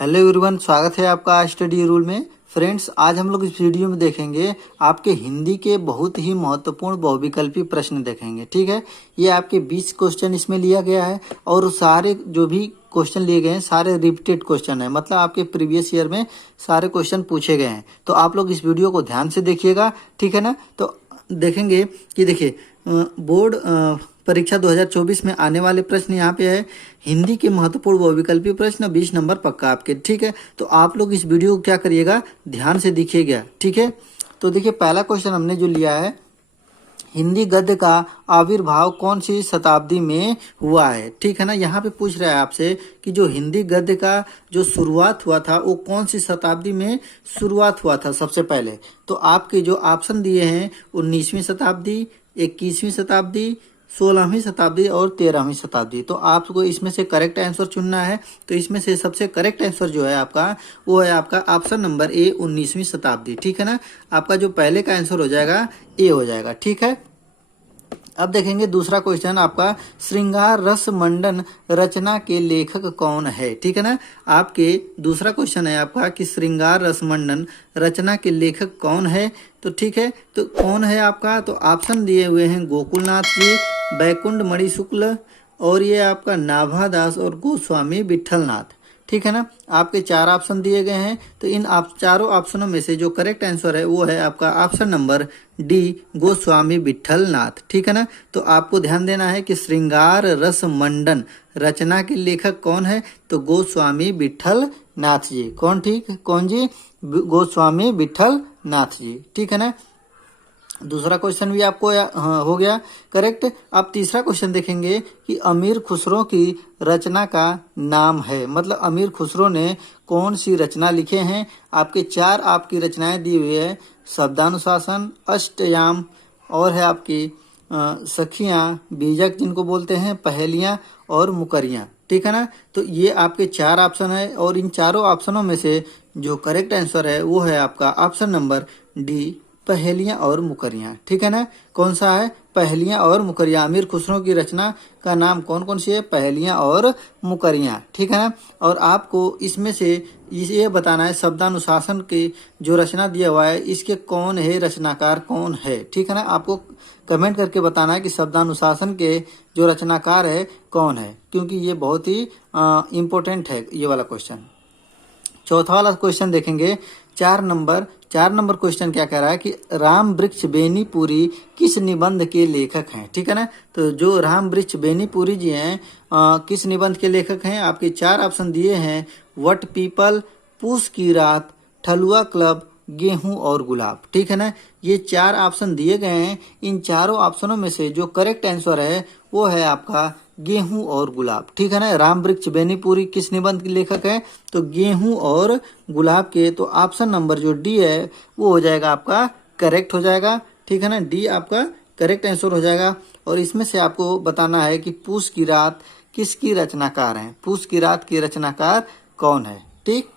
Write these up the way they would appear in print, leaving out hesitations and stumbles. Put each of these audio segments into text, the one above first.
Hello everyone, स्वागत है आपका स्टडी रूल में। फ्रेंड्स, आज हम लोग इस वीडियो में देखेंगे आपके हिंदी के बहुत ही महत्वपूर्ण बहुविकल्पी प्रश्न देखेंगे। ठीक है, ये आपके 20 क्वेश्चन इसमें लिया गया है और सारे जो भी क्वेश्चन लिए गए हैं सारे रिपीटेड क्वेश्चन है, मतलब आपके प्रीवियस ईयर में सारे क्वेश्चन पूछे गए हैं। तो आप लोग इस वीडियो को ध्यान से देखिएगा, ठीक है ना। तो देखेंगे कि देखिए बोर्ड परीक्षा 2024 में आने वाले प्रश्न यहाँ पे है हिंदी के महत्वपूर्ण बहुविकल्पी प्रश्न 20 नंबर पक्का आपके। ठीक है, तो आप लोग इस वीडियो को क्या करिएगा, ध्यान से देखिएगा। ठीक है, तो देखिए पहला क्वेश्चन हमने जो लिया है, हिंदी गद्य का आविर्भाव कौन सी शताब्दी में हुआ है। ठीक है ना, यहाँ पे पूछ रहा है आपसे कि जो हिंदी गद्य का जो शुरुआत हुआ था वो कौन सी शताब्दी में शुरुआत हुआ था सबसे पहले। तो आपके जो ऑप्शन दिए हैं 19वीं शताब्दी, 21वीं शताब्दी, 16वीं शताब्दी और 13वीं शताब्दी। तो आपको इसमें से करेक्ट आंसर चुनना है। तो इसमें से सबसे करेक्ट आंसर जो है आपका वो है आपका ऑप्शन नंबर ए 19वीं शताब्दी। ठीक है ना, आपका जो पहले का आंसर हो जाएगा ए हो जाएगा। ठीक है, अब देखेंगे दूसरा क्वेश्चन आपका, श्रृंगार रस मंडन रचना के लेखक कौन है। ठीक है ना, आपके दूसरा क्वेश्चन है आपका कि श्रृंगार रस मंडन रचना के लेखक कौन है। तो ठीक है, तो कौन है आपका, तो ऑप्शन दिए हुए हैं गोकुलनाथ जी, बैकुंठ मणि शुक्ल और ये आपका नाभादास और गोस्वामी विठलनाथ। ठीक है ना, आपके चार ऑप्शन दिए गए हैं। तो इन चारों ऑप्शनों में से जो करेक्ट आंसर है वो है आपका option number D Goswami Vitthalnath. ठीक है ना, तो आपको ध्यान देना है कि श्रृंगार रस मंडन रचना के लेखक कौन है, तो गोस्वामी विठलनाथ जी। कौन, ठीक कौन जी, गोस्वामी विठलनाथ जी। ठीक है ना, दूसरा क्वेश्चन भी आपको हो गया करेक्ट। अब तीसरा क्वेश्चन देखेंगे कि अमीर खुसरो की रचना का नाम है, मतलब अमीर खुसरो ने कौन सी रचना लिखे हैं। आपके चार आपकी रचनाएं दी हुई है, शब्दानुशासन, अष्टयाम और है आपकी सखियां, बीजक जिनको बोलते हैं, पहेलियां और मुकरियां। ठीक है ना, तो ये आपके चार ऑप्शन है और इन चारों ऑप्शनों में से जो करेक्ट आंसर है वो है आपका ऑप्शन नंबर डी पहेलियां और मुकरियां। ठीक है ना, कौन सा है, पहेलियां और मुकरियां। अमीर खुसरो की रचना का नाम कौन कौन सी है, पहेलियां और मुकरियां। ठीक है ना, और आपको इसमें से ये बताना है शब्दानुशासन की जो रचना दिया हुआ है इसके कौन है, रचनाकार कौन है। ठीक है ना, आपको कमेंट करके बताना है कि शब्दानुशासन के जो रचनाकार है कौन है, क्योंकि ये बहुत ही इम्पोर्टेंट है ये वाला क्वेश्चन। चौथा वाला क्वेश्चन देखेंगे, चार नंबर क्वेश्चन क्या कह रहा है कि राम वृक्ष बेनीपुरी किस निबंध के लेखक हैं। ठीक है ना, तो जो राम वृक्ष बेनीपुरी जी हैं किस निबंध के लेखक हैं। आपके चार ऑप्शन दिए हैं, वट पीपल, पूस की रात, ठलुआ क्लब, गेहूं और गुलाब। ठीक है ना, ये चार ऑप्शन दिए गए हैं। इन चारों ऑप्शनों में से जो करेक्ट आंसर है वो है आपका गेहूं और गुलाब। ठीक है ना, राम वृक्ष बेनीपुरी किस निबंध के लेखक है, तो गेहूं और गुलाब के। तो ऑप्शन नंबर जो डी है वो हो जाएगा आपका करेक्ट हो जाएगा। ठीक है ना, डी आपका करेक्ट आंसर हो जाएगा। और इसमें से आपको बताना है कि पूस की रात किसकी रचनाकार है, पूस की रात की रचनाकार कौन है। ठीक,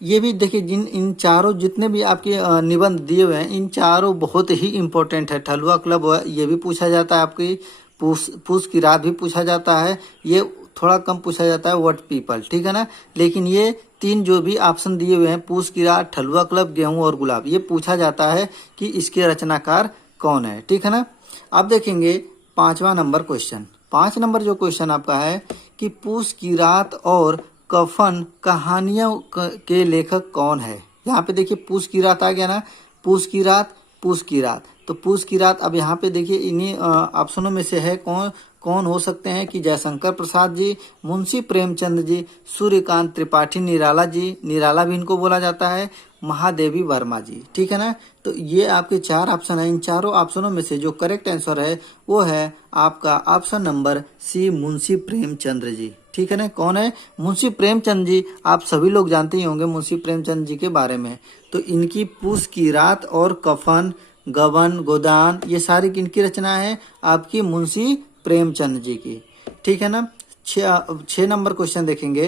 ये भी देखिए इन चारों जितने भी आपके निबंध दिए हुए हैं इन चारों बहुत ही इंपॉर्टेंट है। ठलुआ क्लब ये भी पूछा जाता है, आपकी पूस की रात भी पूछा जाता है, ये थोड़ा कम पूछा जाता है वट पीपल। ठीक है ना, लेकिन ये तीन जो भी ऑप्शन दिए हुए हैं, पूस की रात, ठलुआ क्लब, गेहूं और गुलाब, ये पूछा जाता है कि इसके रचनाकार कौन है। ठीक है ना, अब देखेंगे पांचवा नंबर क्वेश्चन। 5 नंबर जो क्वेश्चन आपका है कि पूस की रात और कफन कहानियों के लेखक कौन है। यहाँ पे देखिए पूस की रात आ गया ना, पूस की रात, पूस की रात। तो पूस की रात, अब यहाँ पे देखिए इन्हीं ऑप्शनों में से है कौन हो सकते हैं कि जयशंकर प्रसाद जी, मुंशी प्रेमचंद जी, सूर्यकांत त्रिपाठी निराला जी, निराला भी इनको बोला जाता है, महादेवी वर्मा जी। ठीक है ना, तो ये आपके चार ऑप्शन है। इन चारों ऑप्शनों में से जो करेक्ट आंसर है वो है आपका option number C Munshi Premchand ji. ठीक है ना, कौन है, मुंशी प्रेमचंद जी। आप सभी लोग जानते ही होंगे मुंशी प्रेमचंद जी के बारे में। तो इनकी पूस की रात और कफन, गबन, गोदान, ये सारी किनकी रचना है, आपकी मुंशी प्रेमचंद जी की। ठीक है ना, 6 नंबर क्वेश्चन देखेंगे।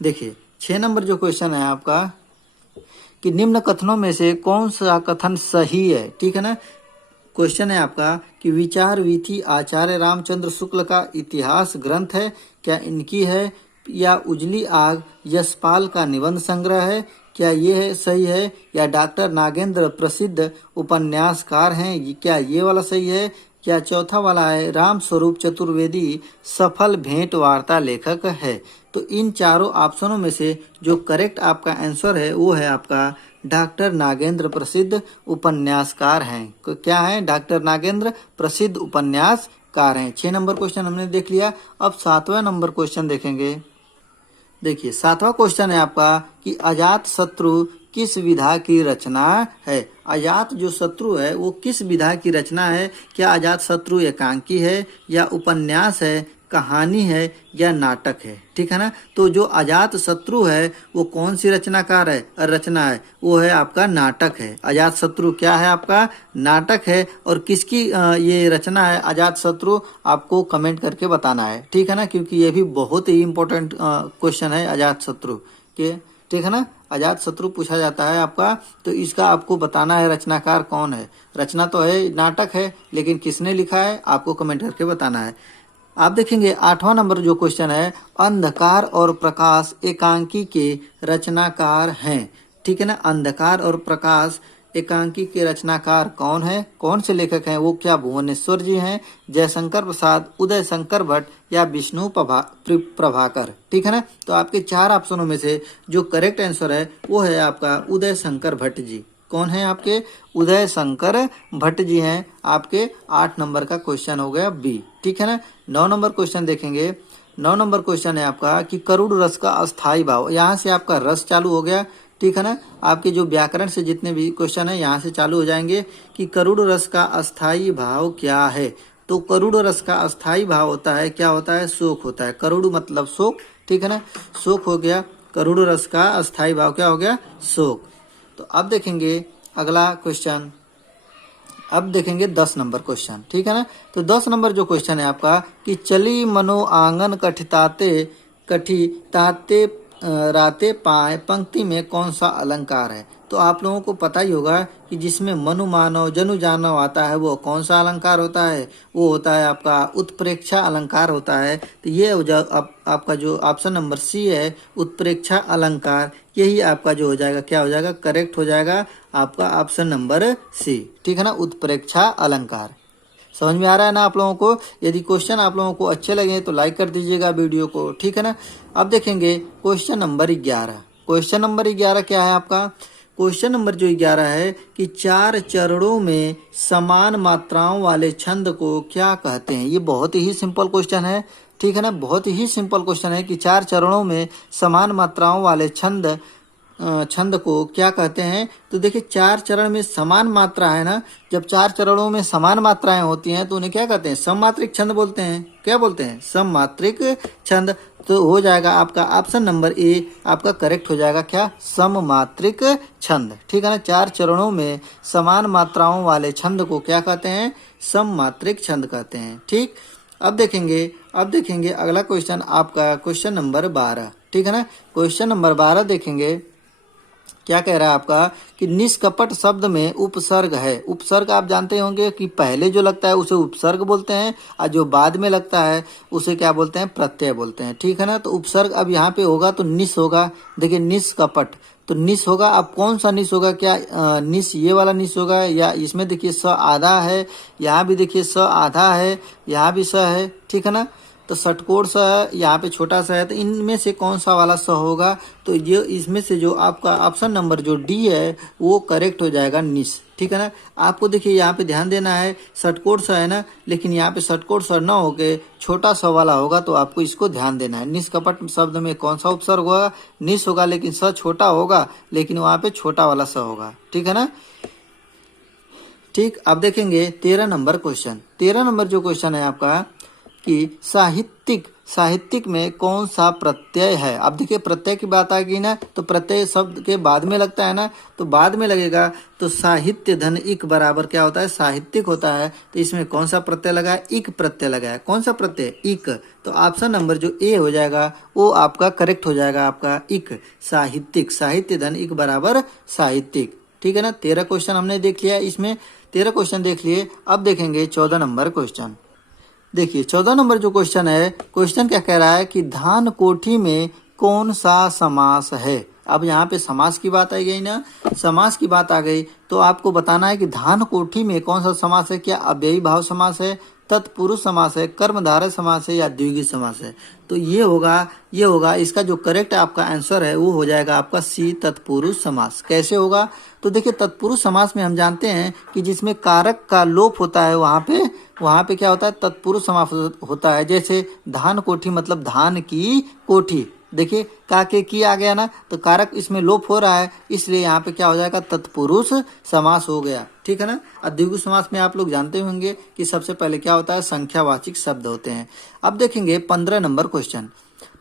देखिए 6 नंबर जो क्वेश्चन है आपका कि निम्न कथनों में से कौन सा कथन सही है। ठीक है ना, क्वेश्चन है आपका कि विचार वीथी आचार्य रामचंद्र शुक्ल का इतिहास ग्रंथ है, क्या इनकी है, या उजली आग यशपाल का निबंध संग्रह है, क्या ये है सही है? या डॉक्टर नागेंद्र प्रसिद्ध उपन्यासकार हैं, क्या ये वाला सही है? क्या चौथा वाला है राम स्वरूप चतुर्वेदी सफल भेंट वार्ता लेखक है? तो इन चारों ऑप्शनों में से जो करेक्ट आपका आंसर है वो है आपका डॉक्टर नागेंद्र प्रसिद्ध उपन्यासकार हैं। क्या है? डॉक्टर नागेंद्र प्रसिद्ध उपन्यासकार हैं। 6 नंबर क्वेश्चन हमने देख लिया। अब 7वां नंबर क्वेश्चन देखेंगे। देखिए 7वां क्वेश्चन है आपका कि अजात शत्रु किस विधा की रचना है? अजात जो शत्रु है वो किस विधा की रचना है? क्या अजात शत्रु एकांकी है, या उपन्यास है, कहानी है, या नाटक है? ठीक है ना। तो जो अजात शत्रु है वो कौन सी रचनाकार है, रचना है? वो है आपका नाटक है। अजात शत्रु क्या है? आपका नाटक है। और किसकी ये रचना है अजात शत्रु, आपको कमेंट करके बताना है। ठीक है ना, क्योंकि ये भी बहुत ही इम्पोर्टेंट क्वेश्चन है अजात शत्रु के। ठीक है ना, अजात शत्रु पूछा जाता है आपका, तो इसका आपको बताना है रचनाकार कौन है। रचना तो है नाटक है, लेकिन किसने लिखा है आपको कमेंट करके बताना है। आप देखेंगे 8वां नंबर जो क्वेश्चन है, अंधकार और प्रकाश एकांकी के रचनाकार हैं। ठीक है ना, अंधकार और प्रकाश एकांकी के रचनाकार कौन है, कौन से लेखक हैं? वो क्या भुवनेश्वर जी हैं, जयशंकर प्रसाद, उदय शंकर भट्ट, या विष्णु प्रभाकर? ठीक है ना। तो आपके 4 ऑप्शनों में से जो करेक्ट आंसर है वो है आपका उदय शंकर भट्ट जी। कौन है आपके? उदय शंकर भट्ट जी हैं। आपके 8 नंबर का क्वेश्चन हो गया बी। ठीक है ना। 9 नंबर क्वेश्चन देखेंगे। 9 नंबर क्वेश्चन है आपका कि करुड़ रस का अस्थाई भाव। यहाँ से आपका रस चालू हो गया। ठीक है ना, आपके जो व्याकरण से जितने भी क्वेश्चन है यहाँ से चालू हो जाएंगे कि करुड़ रस का अस्थाई भाव क्या है। तो करुड़ रस का अस्थाई भाव होता है, क्या होता है? शोक होता है। करुड़ मतलब शोक। ठीक है ना, शोक हो गया। करुड़ रस का अस्थाई भाव क्या हो गया? शोक। तो अब देखेंगे अगला क्वेश्चन। अब देखेंगे 10 नंबर क्वेश्चन। ठीक है ना। तो 10 नंबर जो क्वेश्चन है आपका कि चली मनो आंगन कठी ताते राते पाए पंक्ति में कौन सा अलंकार है? तो आप लोगों को पता ही होगा कि जिसमें मनु मानव जनु जानव आता है वो कौन सा अलंकार होता है? वो होता है आपका उत्प्रेक्षा अलंकार होता है। तो ये आपका जो ऑप्शन नंबर सी है उत्प्रेक्षा अलंकार, यही आपका जो हो जाएगा क्या हो जाएगा? करेक्ट हो जाएगा आपका ऑप्शन नंबर सी। ठीक है ना, उत्प्रेक्षा अलंकार। समझ में आ रहा है ना आप लोगों को? यदि क्वेश्चन आप लोगों को अच्छे लगे तो लाइक कर दीजिएगा वीडियो को। ठीक है ना। अब देखेंगे क्वेश्चन नंबर 11। क्वेश्चन नंबर 11 क्या है आपका? क्वेश्चन नंबर जो 11 है कि 4 चरणों में समान मात्राओं वाले छंद को क्या कहते हैं? ये बहुत ही सिंपल क्वेश्चन है। ठीक है ना, बहुत ही सिंपल क्वेश्चन है कि 4 चरणों में समान मात्राओं वाले छंद को क्या कहते हैं? तो देखिए 4 चरण में समान मात्रा है ना, जब 4 चरणों में समान मात्राएं होती हैं तो उन्हें क्या कहते हैं? सममात्रिक छंद बोलते हैं। क्या बोलते हैं? सममात्रिक छंद। तो हो जाएगा आपका ऑप्शन नंबर ए आपका करेक्ट हो जाएगा क्या? सममात्रिक छंद। ठीक है ना, 4 चरणों में समान मात्राओं वाले छंद को क्या कहते हैं? सममात्रिक छंद कहते हैं। ठीक, अब देखेंगे अगला क्वेश्चन आपका क्वेश्चन नंबर 12। ठीक है ना, क्वेश्चन नंबर 12 देखेंगे क्या कह रहा है आपका कि निष्कपट शब्द में उपसर्ग है। उपसर्ग आप जानते होंगे कि पहले जो लगता है उसे उपसर्ग बोलते हैं, और जो बाद में लगता है उसे क्या बोलते हैं? प्रत्यय बोलते हैं। ठीक है ना, तो उपसर्ग अब यहाँ पे होगा तो निस होगा। देखिए निष्कपट तो निस होगा। अब कौन सा निस होगा? क्या निस ये वाला निस होगा, या इसमें देखिए स आधा है, यहाँ भी देखिए स आधा है, यहाँ भी स है। ठीक है ना, तो षटकोण सा है, यहाँ पे छोटा सा है, तो इनमें से कौन सा वाला स होगा? तो ये इसमें से जो आपका ऑप्शन नंबर जो डी है वो करेक्ट हो जाएगा निस। ठीक है ना, आपको देखिए यहाँ पे ध्यान देना है, षटकोण सा है ना, लेकिन यहाँ पे षटकोण सा न होके छोटा सा वाला होगा, तो आपको इसको ध्यान देना है। निष्कपट शब्द में कौन सा उपसर्ग होगा? निस होगा, लेकिन स छोटा होगा, लेकिन वहाँ पे छोटा वाला स होगा। ठीक है ना। ठीक, अब देखेंगे 13 नंबर क्वेश्चन। 13 नंबर जो क्वेश्चन है आपका कि साहित्यिक में कौन सा प्रत्यय है? अब देखिए प्रत्यय की बात आ गई ना, तो प्रत्यय शब्द के बाद में लगता है ना, तो बाद में लगेगा तो साहित्य धन इक बराबर क्या होता है? साहित्यिक होता है। तो इसमें कौन सा प्रत्यय लगा है? इक प्रत्यय लगा है। कौन सा प्रत्यय? इक। तो ऑप्शन नंबर जो ए हो जाएगा वो आपका करेक्ट हो जाएगा, आपका इक। साहित्यिक, साहित्य धन इक बराबर साहित्यिक। ठीक है ना, 13 क्वेश्चन हमने देख लिया। इसमें 13 क्वेश्चन देख लिए। अब देखेंगे 14 नंबर क्वेश्चन। देखिए 14 नंबर जो क्वेश्चन है, क्वेश्चन क्या कह रहा है कि धान कोठी में कौन सा समास है। अब यहाँ पे समास की बात आ गई ना, समास की बात आ गई तो आपको बताना है कि धान कोठी में कौन सा समास है। क्या अव्ययी भाव समास है, तत्पुरुष समास है, कर्मधारय समास है या द्विगु समास है। तो ये होगा इसका जो करेक्ट आपका आंसर है वो हो जाएगा आपका सी, तत्पुरुष समास। कैसे होगा, तो देखिए तत्पुरुष समास में हम जानते हैं कि जिसमें कारक का लोप होता है वहाँ पे क्या होता है, तत्पुरुष समास होता है। जैसे धान कोठी मतलब धान की कोठी, देखिए का के की आ गया ना, तो कारक इसमें लोप हो रहा है, इसलिए यहाँ पे क्या हो जाएगा, तत्पुरुष समास हो गया। ठीक है ना। और द्विगु समास में आप लोग जानते होंगे कि सबसे पहले क्या होता है, संख्यावाचक शब्द होते हैं। अब देखेंगे 15 नंबर क्वेश्चन।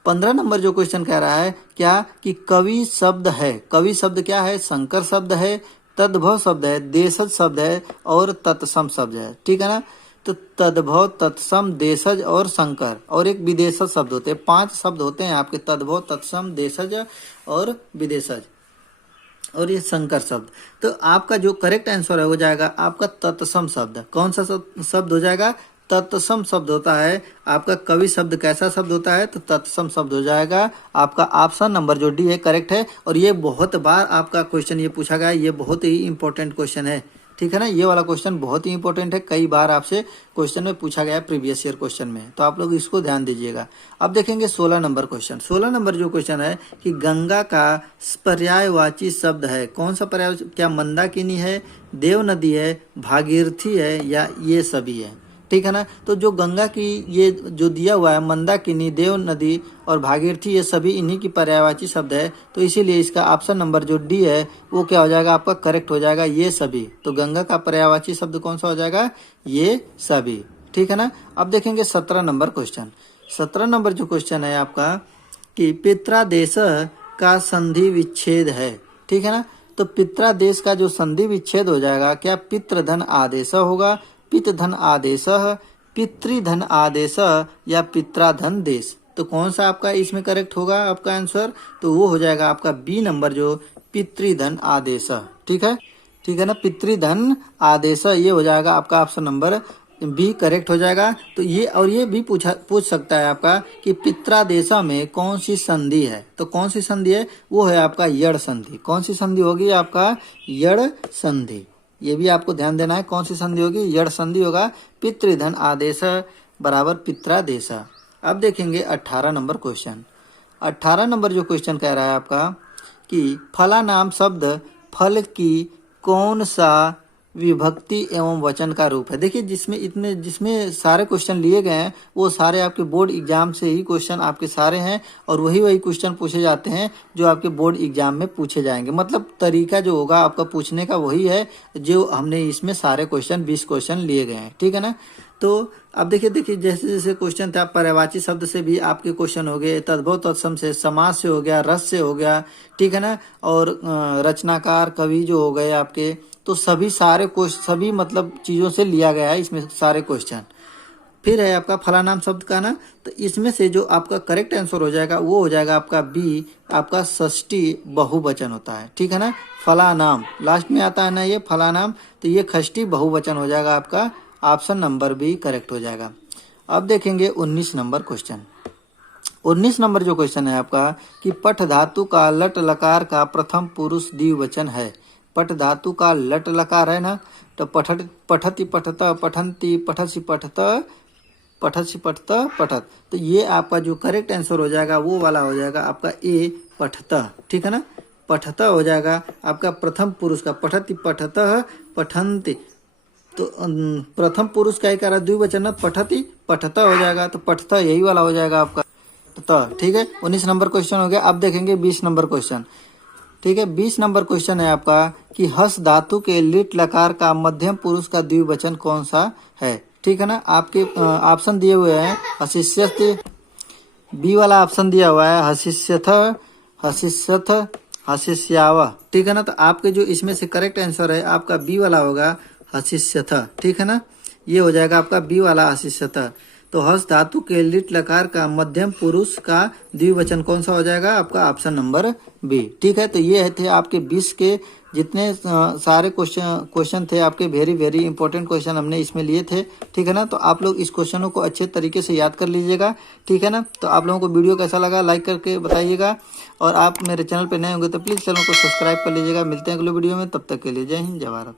15 नंबर जो क्वेश्चन कह रहा है क्या कि कवि शब्द है। कवि शब्द क्या है, संकर शब्द है, तद्भव शब्द है, देशज शब्द है और तत्सम शब्द है। ठीक है ना। तो तद्भव, तत्सम, देशज और संकर और एक विदेशज शब्द होते हैं। 5 शब्द होते हैं आपके, तद्भव, तत्सम, देशज और विदेशज और ये संकर शब्द। तो आपका जो करेक्ट आंसर है हो जाएगा आपका तत्सम शब्द। कौन सा शब्द हो जाएगा, तत्सम शब्द होता है। आपका कवि शब्द कैसा शब्द होता है, तो तत्सम शब्द हो जाएगा। आपका ऑप्शन नंबर जो डी है करेक्ट है। और ये बहुत बार आपका क्वेश्चन ये पूछा गया है, ये बहुत ही इंपॉर्टेंट क्वेश्चन है। ठीक है ना, ये वाला क्वेश्चन बहुत ही इंपॉर्टेंट है, कई बार आपसे क्वेश्चन में पूछा गया है प्रीवियस ईयर क्वेश्चन में, तो आप लोग इसको ध्यान दीजिएगा। अब देखेंगे 16 नंबर क्वेश्चन। 16 नंबर जो क्वेश्चन है कि गंगा का पर्यायवाची शब्द है। कौन सा पर्याय, क्या मंदाकिनी है, देव नदी है, भागीरथी है या ये सभी है। ठीक है ना। तो जो गंगा की ये जो दिया हुआ है, मंदाकिनी, देव नदी और भागीरथी, ये सभी इन्हीं की पर्यायवाची शब्द है। तो इसीलिए इसका ऑप्शन नंबर जो डी है वो क्या हो जाएगा आपका, करेक्ट हो जाएगा, ये सभी। तो गंगा का पर्यायवाची शब्द कौन सा हो जाएगा, ये सभी। ठीक है ना। अब देखेंगे 17 नंबर क्वेश्चन। 17 नंबर जो क्वेश्चन है आपका कि पित्रादेश का संधि विच्छेद है। ठीक है ना। तो पित्रादेश का जो संधि विच्छेद हो जाएगा, क्या पितृधन आदेश होगा, पितधन आदेश, पितृधन आदेश या पित्राधन देश। तो कौन सा आपका इसमें करेक्ट होगा आपका आंसर, तो वो हो जाएगा आपका बी नंबर जो पितृधन आदेश। ठीक है ना, पितृधन आदेश ये हो जाएगा आपका ऑप्शन नंबर बी करेक्ट हो जाएगा। तो ये भी पूछ सकता है आपका कि पित्रादेश में कौन सी संधि है। तो कौन सी संधि है, वो है आपका यड़ संधि। कौन सी संधि होगी आपका, यड़ संधि। ये भी आपको ध्यान देना है, कौन सी संधि होगी, यड़ संधि होगा। पितृधन आदेश बराबर पित्रादेश। अब देखेंगे 18 नंबर क्वेश्चन। 18 नंबर जो क्वेश्चन कह रहा है आपका कि फला नाम शब्द फल की कौन सा विभक्ति एवं वचन का रूप है। देखिए जिसमें सारे क्वेश्चन लिए गए हैं वो सारे आपके बोर्ड एग्जाम से ही क्वेश्चन आपके सारे हैं और वही क्वेश्चन पूछे जाते हैं जो आपके बोर्ड एग्जाम में पूछे जाएंगे। मतलब तरीका जो होगा आपका पूछने का वही है जो हमने इसमें सारे क्वेश्चन 20 क्वेश्चन लिए गए हैं। ठीक है ना। तो अब देखिए जैसे जैसे क्वेश्चन था, पर्यायवाची शब्द से भी आपके क्वेश्चन हो गए, तद्भव तत्सम से, समास से हो गया, रस से हो गया। ठीक है ना। और रचनाकार, कवि जो हो गए आपके, तो सभी मतलब चीजों से लिया गया है इसमें सारे क्वेश्चन। फिर है आपका फला नाम शब्द का ना, तो इसमें से जो आपका करेक्ट आंसर हो जाएगा वो हो जाएगा आपका बी, आपका षष्ठी बहुवचन होता है। ठीक है ना। फला नाम लास्ट में आता है ना, ये फला नाम, तो ये षष्ठी बहुवचन हो जाएगा आपका, ऑप्शन नंबर बी करेक्ट हो जाएगा। अब देखेंगे 19 नंबर क्वेश्चन। 19 नंबर जो क्वेश्चन है आपका कि पठ धातु का लट लकार का प्रथम पुरुष द्विवचन है। पठ धातु का लट लकार है ना, तो पठति पठत, पठंती, पठसी पठत, पठसी पठत, पठत। तो ये आपका जो करेक्ट आंसर हो जाएगा वो वाला हो जाएगा आपका ए, पठत। ठीक है ना। पठत हो जाएगा आपका प्रथम पुरुष का, पठति पठत, पठंती। तो प्रथम पुरुष का एक द्विवचन, पठति पठत हो जाएगा, तो पठत यही वाला हो जाएगा आपका। तो ठीक है, 19 नंबर क्वेश्चन हो गया। अब देखेंगे 20 नंबर क्वेश्चन। ठीक है, 20 नंबर क्वेश्चन है आपका कि हस धातु के लिट लकार का मध्यम पुरुष का द्विवचन कौन सा है। ठीक है ना। आपके ऑप्शन दिए हुए हैं, हसिष्यत, बी वाला ऑप्शन दिया हुआ है, हसिष्यथ, हसिष्यथ, हसिष्याव। ठीक है ना। तो आपके जो इसमें से करेक्ट आंसर है आपका बी वाला होगा, हसिष्यथ। ठीक है ना। ये हो जाएगा आपका बी वाला, हसिष्यथ। तो हर्ष धातु के लिट लकार का मध्यम पुरुष का द्विवचन कौन सा हो जाएगा? आपका ऑप्शन नंबर बी। ठीक है, तो ये थे आपके 20 के जितने सारे क्वेश्चन थे आपके, वेरी वेरी इंपॉर्टेंट क्वेश्चन हमने इसमें लिए थे। ठीक है ना, तो आप लोग इस क्वेश्चनों को अच्छे तरीके से याद कर लीजिएगा। ठीक है ना, तो आप लोगों को वीडियो कैसा लगा लाइक करके बताइएगा, और आप मेरे चैनल पर नए होंगे तो प्लीज़ चैनल को सब्सक्राइब कर लीजिएगा। मिलते हैं अगले वीडियो में, तब तक के लिए जय हिंद जय भारत।